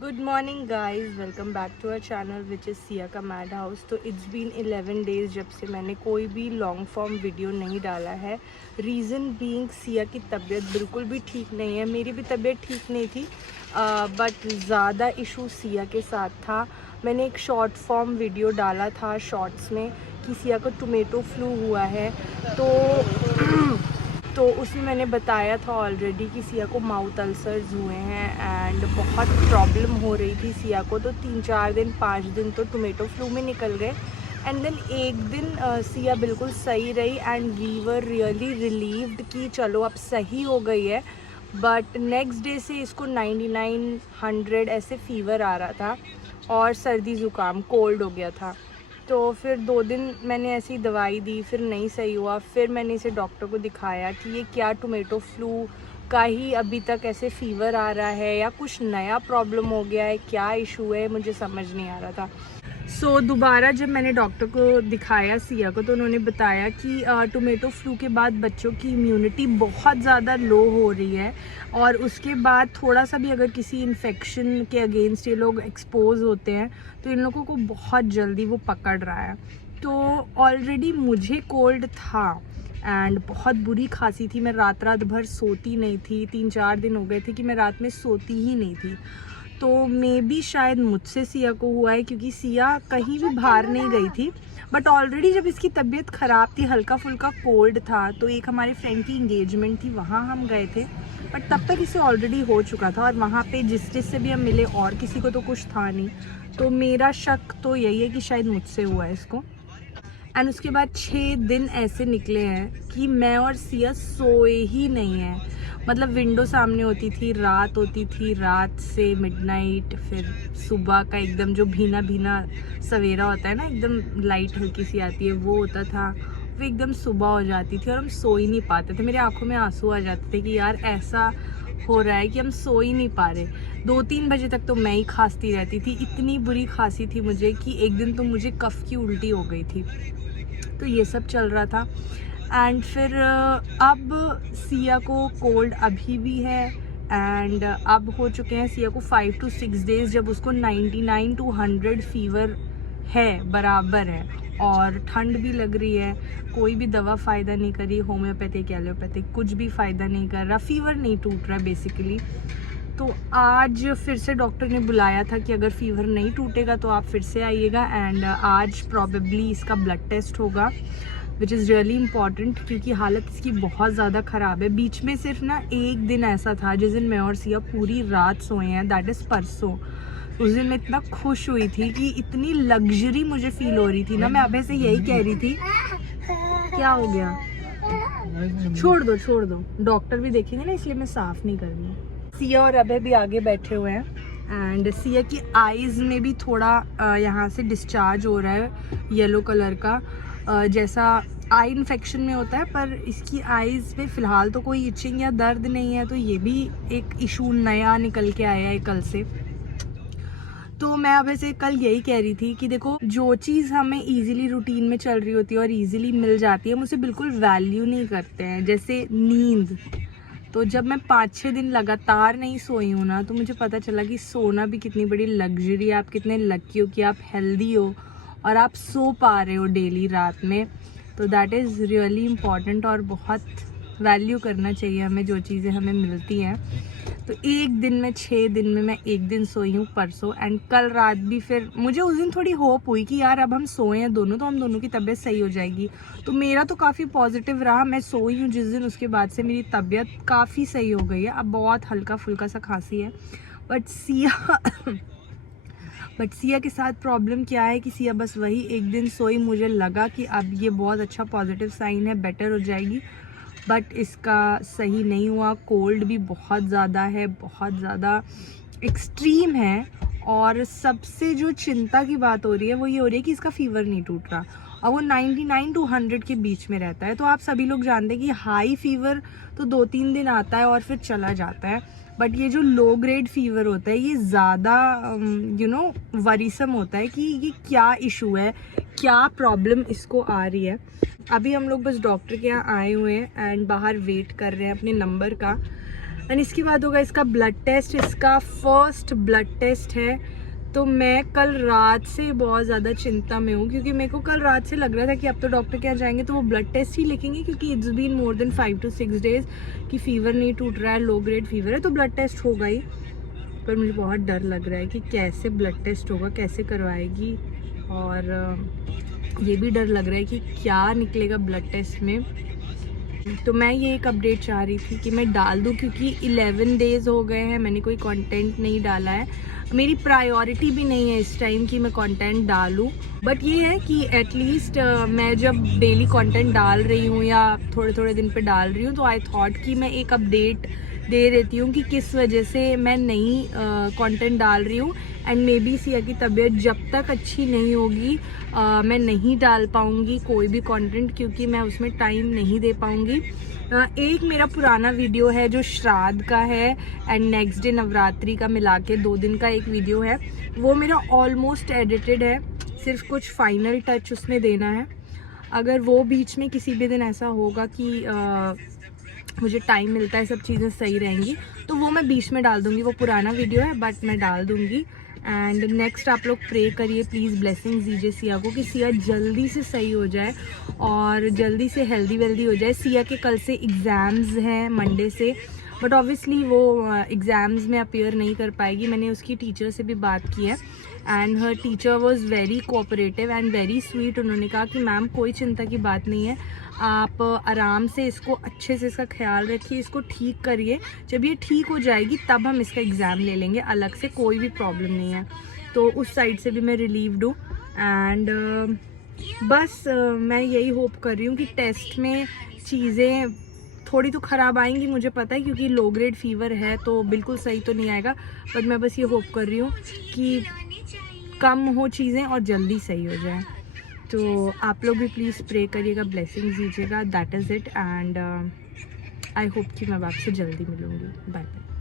Good morning guys, welcome back to our channel which is Siya का mad house. तो it's been 11 days जब से मैंने कोई भी लॉन्ग फॉर्म वीडियो नहीं डाला है। रीज़न बीइंग सिया की तबीयत बिल्कुल भी ठीक नहीं है। मेरी भी तबीयत ठीक नहीं थी, बट ज़्यादा इशू सिया के साथ था। मैंने एक शॉर्ट फॉर्म वीडियो डाला था शॉर्ट्स में कि सिया को टोमेटो फ्लू हुआ है, तो उसमें मैंने बताया था ऑलरेडी कि सिया को माउथ अल्सर्स हुए हैं एंड बहुत प्रॉब्लम हो रही थी सिया को। तो 3-4 दिन 5 दिन तो टोमेटो फ्लू में निकल गए एंड देन एक दिन सिया बिल्कुल सही रही and we were really relieved कि चलो अब सही हो गई है। बट नेक्स्ट डे से इसको 99-100 ऐसे फीवर आ रहा था और सर्दी ज़ुकाम कोल्ड हो गया था। तो फिर 2 दिन मैंने ऐसी दवाई दी, फिर नहीं सही हुआ। फिर मैंने इसे डॉक्टर को दिखाया कि ये क्या टोमेटो फ्लू का ही अभी तक ऐसे फ़ीवर आ रहा है या कुछ नया प्रॉब्लम हो गया है, क्या इशू है, मुझे समझ नहीं आ रहा था। दोबारा जब मैंने डॉक्टर को दिखाया सिया को, तो उन्होंने बताया कि टोमेटो फ्लू के बाद बच्चों की इम्यूनिटी बहुत ज़्यादा लो हो रही है और उसके बाद थोड़ा सा भी अगर किसी इन्फेक्शन के अगेंस्ट ये लोग एक्सपोज होते हैं तो इन लोगों को बहुत जल्दी वो पकड़ रहा है। तो ऑलरेडी मुझे कोल्ड था एंड बहुत बुरी खांसी थी। मैं रात भर सोती नहीं थी। 3-4 दिन हो गए थे कि मैं रात में सोती ही नहीं थी। तो मे बी शायद मुझसे सिया को हुआ है, क्योंकि सिया कहीं भी बाहर नहीं गई थी। बट ऑलरेडी जब इसकी तबीयत ख़राब थी, हल्का फुल्का कोल्ड था, तो एक हमारे फ्रेंड की इंगेजमेंट थी, वहाँ हम गए थे। बट तब तक इसे ऑलरेडी हो चुका था और वहाँ पे जिससे भी हम मिले और किसी को तो कुछ था नहीं। तो मेरा शक तो यही है कि शायद मुझसे हुआ है इसको। एंड उसके बाद 6 दिन ऐसे निकले हैं कि मैं और सिया सोए ही नहीं हैं। मतलब विंडो सामने होती थी, रात होती थी, रात से मिडनाइट, फिर सुबह का एकदम जो भीना भीना सवेरा होता है ना, एकदम लाइट हल्की सी आती है, वो होता था। फिर एकदम सुबह हो जाती थी और हम सो ही नहीं पाते थे। मेरे आंखों में आंसू आ जाते थे कि यार ऐसा हो रहा है कि हम सो ही नहीं पा रहे। 2-3 बजे तक तो मैं ही खांसती रहती थी। इतनी बुरी खांसी थी मुझे कि एक दिन तो मुझे कफ की उल्टी हो गई थी। तो ये सब चल रहा था एंड फिर अब सिया को कोल्ड अभी भी है एंड अब हो चुके हैं सिया को 5 to 6 डेज़ जब उसको 99-100 फीवर है, बराबर है, और ठंड भी लग रही है। कोई भी दवा फ़ायदा नहीं करी, होम्योपैथिक एलोपैथिक कुछ भी फ़ायदा नहीं कर रहा, फीवर नहीं टूट रहा बेसिकली। तो आज फिर से डॉक्टर ने बुलाया था कि अगर फीवर नहीं टूटेगा तो आप फिर से आइएगा एंड आज प्रॉबेबली इसका ब्लड टेस्ट होगा, विच इज़ रियली इम्पॉर्टेंट, क्योंकि हालत इसकी बहुत ज़्यादा ख़राब है। बीच में सिर्फ ना एक दिन ऐसा था जिस दिन मैं और सिया पूरी रात सोए हैं, दैट इज़ परसों। उस दिन मैं इतना खुश हुई थी कि इतनी लग्जरी मुझे फील हो रही थी ना, मैं अभी से यही कह रही थी। क्या हो गया? छोड़ दो, डॉक्टर भी देखेंगे ना, इसलिए मैं साफ़ नहीं कर रही। सिया और अभय भी आगे बैठे हुए हैं एंड सिया की आईज़ में भी थोड़ा यहाँ से डिस्चार्ज हो रहा है येलो कलर का, जैसा आई इन्फेक्शन में होता है। पर इसकी आईज़ में फ़िलहाल तो कोई इचिंग या दर्द नहीं है, तो ये भी एक इशू नया निकल के आया है कल से। तो मैं अब ऐसे कल यही कह रही थी कि देखो, जो चीज़ हमें इजीली रूटीन में चल रही होती है और इजीली मिल जाती है, हम उसे बिल्कुल वैल्यू नहीं करते हैं। जैसे नींद, तो जब मैं 5-6 दिन लगातार नहीं सोई हूँ ना, तो मुझे पता चला कि सोना भी कितनी बड़ी लग्जरी है। आप कितने लकी हो कि आप हेल्दी हो और आप सो पा रहे हो डेली रात में। तो दैट इज़ रियली इम्पॉर्टेंट और बहुत वैल्यू करना चाहिए हमें जो चीज़ें हमें मिलती हैं। तो एक दिन में 6 दिन में मैं एक दिन सोई हूँ परसों एंड कल रात भी। फिर मुझे उस दिन थोड़ी होप हुई कि यार अब हम सोए हैं दोनों, तो हम दोनों की तबीयत सही हो जाएगी। तो मेरा तो काफ़ी पॉजिटिव रहा। मैं सोई हूँ जिस दिन, उसके बाद से मेरी तबीयत काफ़ी सही हो गई है। अब बहुत हल्का फुल्का सा खांसी है। बट सिया के साथ प्रॉब्लम क्या है कि सिया बस वही एक दिन सोई, मुझे लगा कि अब ये बहुत अच्छा पॉजिटिव साइन है, बेटर हो जाएगी। बट इसका सही नहीं हुआ। कोल्ड भी बहुत ज़्यादा है, बहुत ज़्यादा एक्सट्रीम है। और सबसे जो चिंता की बात हो रही है वो ये हो रही है कि इसका फीवर नहीं टूट रहा और वो 99-100 के बीच में रहता है। तो आप सभी लोग जानते हैं कि हाई फीवर तो 2-3 दिन आता है और फिर चला जाता है, बट ये जो लो ग्रेड फीवर होता है ये ज़्यादा वरीसम होता है कि ये क्या इशू है, क्या प्रॉब्लम इसको आ रही है। अभी हम लोग बस डॉक्टर के यहाँ आए हुए हैं एंड बाहर वेट कर रहे हैं अपने नंबर का। एंड इसके बाद होगा इसका ब्लड टेस्ट। इसका फर्स्ट ब्लड टेस्ट है, तो मैं कल रात से बहुत ज़्यादा चिंता में हूँ, क्योंकि मेरे को कल रात से लग रहा था कि अब तो डॉक्टर के यहाँ जाएंगे तो वो ब्लड टेस्ट ही लिखेंगे, क्योंकि it's been more than 5 to 6 days कि फ़ीवर नहीं टूट रहा है, लो ग्रेड फीवर है, तो ब्लड टेस्ट होगा ही। पर मुझे बहुत डर लग रहा है कि कैसे ब्लड टेस्ट होगा, कैसे करवाएगी, और ये भी डर लग रहा है कि क्या निकलेगा ब्लड टेस्ट में। तो मैं ये एक अपडेट चाह रही थी कि मैं डाल दूं, क्योंकि 11 डेज़ हो गए हैं मैंने कोई कंटेंट नहीं डाला है। मेरी प्रायोरिटी भी नहीं है इस टाइम कि मैं कंटेंट डालूं, बट ये है कि एटलीस्ट मैं जब डेली कंटेंट डाल रही हूँ या थोड़े थोड़े दिन पे डाल रही हूँ, तो आई थॉट कि मैं एक अपडेट दे देती हूँ कि किस वजह से मैं नहीं कंटेंट डाल रही हूँ। एंड मे बी सिया की तबीयत जब तक अच्छी नहीं होगी मैं नहीं डाल पाऊँगी कोई भी कंटेंट, क्योंकि मैं उसमें टाइम नहीं दे पाऊँगी। एक मेरा पुराना वीडियो है जो श्राद्ध का है एंड नेक्स्ट डे नवरात्रि का मिला के 2 दिन का एक वीडियो है, वो मेरा ऑलमोस्ट एडिटेड है, सिर्फ कुछ फाइनल टच उसमें देना है। अगर वो बीच में किसी भी दिन ऐसा होगा कि मुझे टाइम मिलता है, सब चीज़ें सही रहेंगी, तो वो मैं बीच में डाल दूँगी। वो पुराना वीडियो है बट मैं डाल दूँगी। एंड नेक्स्ट आप लोग प्रे करिए प्लीज़, ब्लेसिंग्स दीजिए सिया को कि सिया जल्दी से सही हो जाए और जल्दी से हेल्दी वेल्दी हो जाए। सिया के कल से एग्ज़ाम्स हैं मंडे से, बट ऑब्वियसली वो एग्ज़ाम्स में अपीयर नहीं कर पाएगी। मैंने उसकी टीचर से भी बात की है and her teacher was very cooperative and very sweet. उन्होंने कहा कि मैम कोई चिंता की बात नहीं है, आप आराम से इसको अच्छे से इसका ख्याल रखिए, इसको ठीक करिए, जब ये ठीक हो जाएगी तब हम इसका एग्ज़ाम ले लेंगे, अलग से कोई भी प्रॉब्लम नहीं है। तो उस साइड से भी मैं रिलीव्ड हूँ। एंड बस मैं यही होप कर रही हूँ कि टेस्ट में चीज़ें थोड़ी तो ख़राब आएंगी, मुझे पता है, क्योंकि लो ग्रेड फीवर है तो बिल्कुल सही तो नहीं आएगा, बट मैं बस ये होप कर रही हूँ कि कम हो चीज़ें और जल्दी सही हो जाए। तो आप लोग भी प्लीज़ प्रे करिएगा, ब्लेसिंग्स दीजिएगा। That is it and I hope कि मैं आपसे जल्दी मिलूँगी। Bye bye.